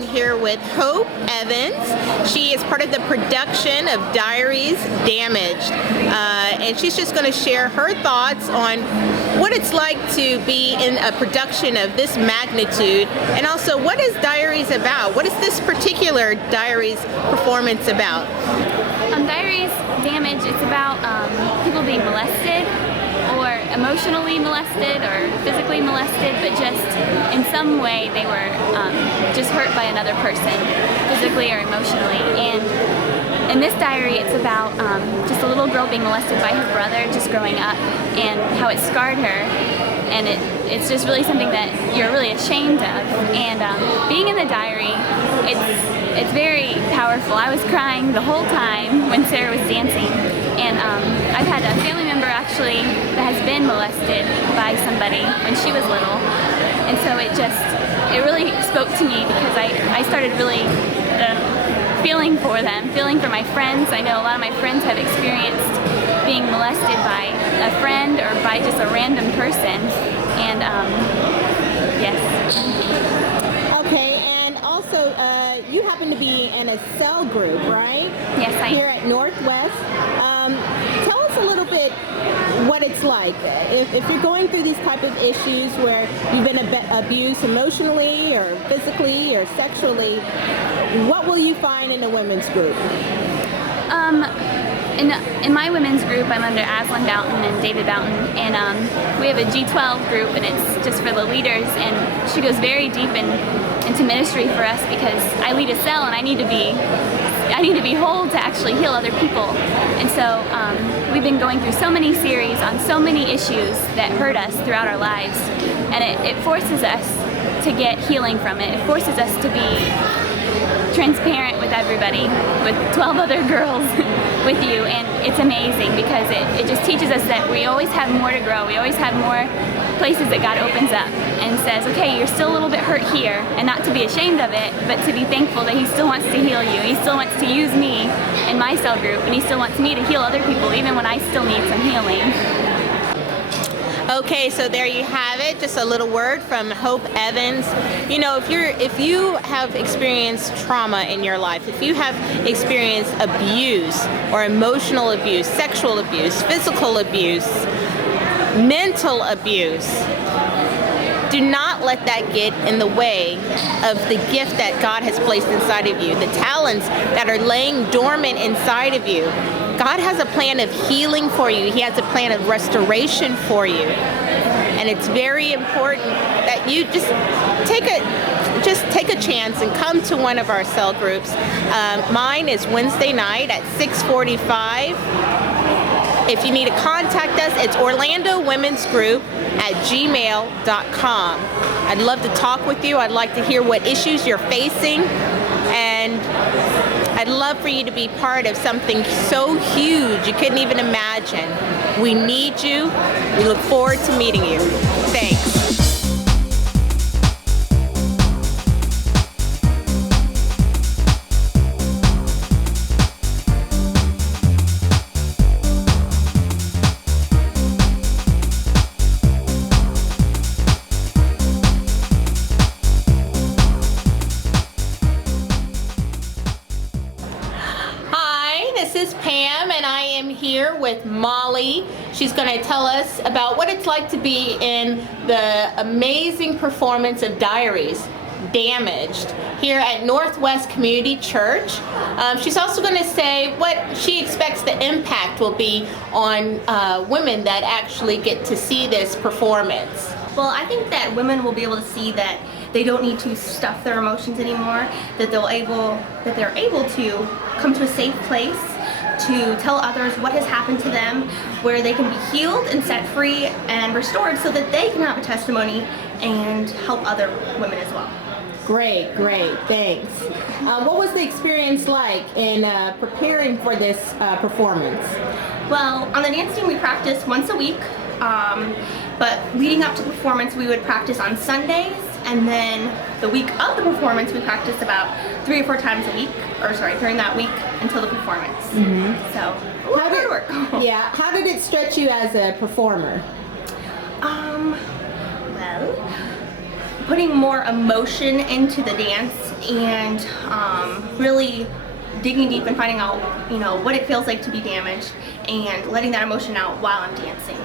am here with Hope Evans. She is part of the production of Diaries, Damaged. And she's just going to share her thoughts on what it's like to be in a production of this magnitude, and also what is Diaries about? What is this particular Diaries performance about? Diaries, Damaged, it's about people being molested, or emotionally molested or physically molested, but just in some way they were just hurt by another person, physically or emotionally. And in this diary, it's about just a little girl being molested by her brother just growing up, and how it scarred her. And it's just really something that you're really ashamed of. And being in the diary, it's very powerful. I was crying the whole time when Sarah was dancing. And I've had a family member actually that has been molested by somebody when she was little. And so it really spoke to me, because I started really feeling for them, feeling for my friends. I know a lot of my friends have experienced being molested by a friend or by just a random person. And yes. Okay, and also you happen to be in a cell group, right? Yes, I am. Here at Northwest. Tell us a little bit what it's like. If you're going through these type of issues where you've been abused emotionally or physically or sexually, what will you find in a women's group? In my women's group, I'm under Aslan Boughton and David Boughton, and we have a G12 group, and it's just for the leaders, and she goes very deep into ministry for us, because I lead a cell and I need to be whole to actually heal other people. And so we've been going through so many series on so many issues that hurt us throughout our lives, and it forces us to get healing from it. It forces us to be transparent with everybody, with 12 other girls with you, and it's amazing, because it just teaches us that we always have more to grow. We always have more places that God opens up and says, okay, you're still a little bit hurt here, and not to be ashamed of it, but to be thankful that He still wants to heal you. He still wants to use me in my cell group, and He still wants me to heal other people, even when I still need some healing. Okay, so there you have it. Just a little word from Hope Evans. You know, if you have experienced trauma in your life, if you have experienced abuse or emotional abuse, sexual abuse, physical abuse, mental abuse, do not let that get in the way of the gift that God has placed inside of you, the talents that are laying dormant inside of you. God has a plan of healing for you. He has a plan of restoration for you. And it's very important that you just take a chance and come to one of our cell groups. Mine is Wednesday night at 6:45. If you need to contact us, it's orlandowomensgroup@gmail.com. I'd love to talk with you. I'd like to hear what issues you're facing, and I'd love for you to be part of something so huge you couldn't even imagine. We need you. We look forward to meeting you. Thanks. This is Pam, and I am here with Molly. She's going to tell us about what it's like to be in the amazing performance of Diaries, Damaged, here at Northwest Community Church. She's also going to say what she expects the impact will be on women that actually get to see this performance. Well, I think that women will be able to see that they don't need to stuff their emotions anymore, that they're able to come to a safe place to tell others what has happened to them, where they can be healed and set free and restored, so that they can have a testimony and help other women as well. Great, thanks. What was the experience like in preparing for this performance? Well, on the dance team we practice once a week, but leading up to the performance we would practice on Sundays, and then the week of the performance we practice about 3 or 4 times a week, during that week until the performance. Mm-hmm. So, hard work. Yeah, how did it stretch you as a performer? Well, putting more emotion into the dance and really digging deep and finding out, you know, what it feels like to be damaged and letting that emotion out while I'm dancing.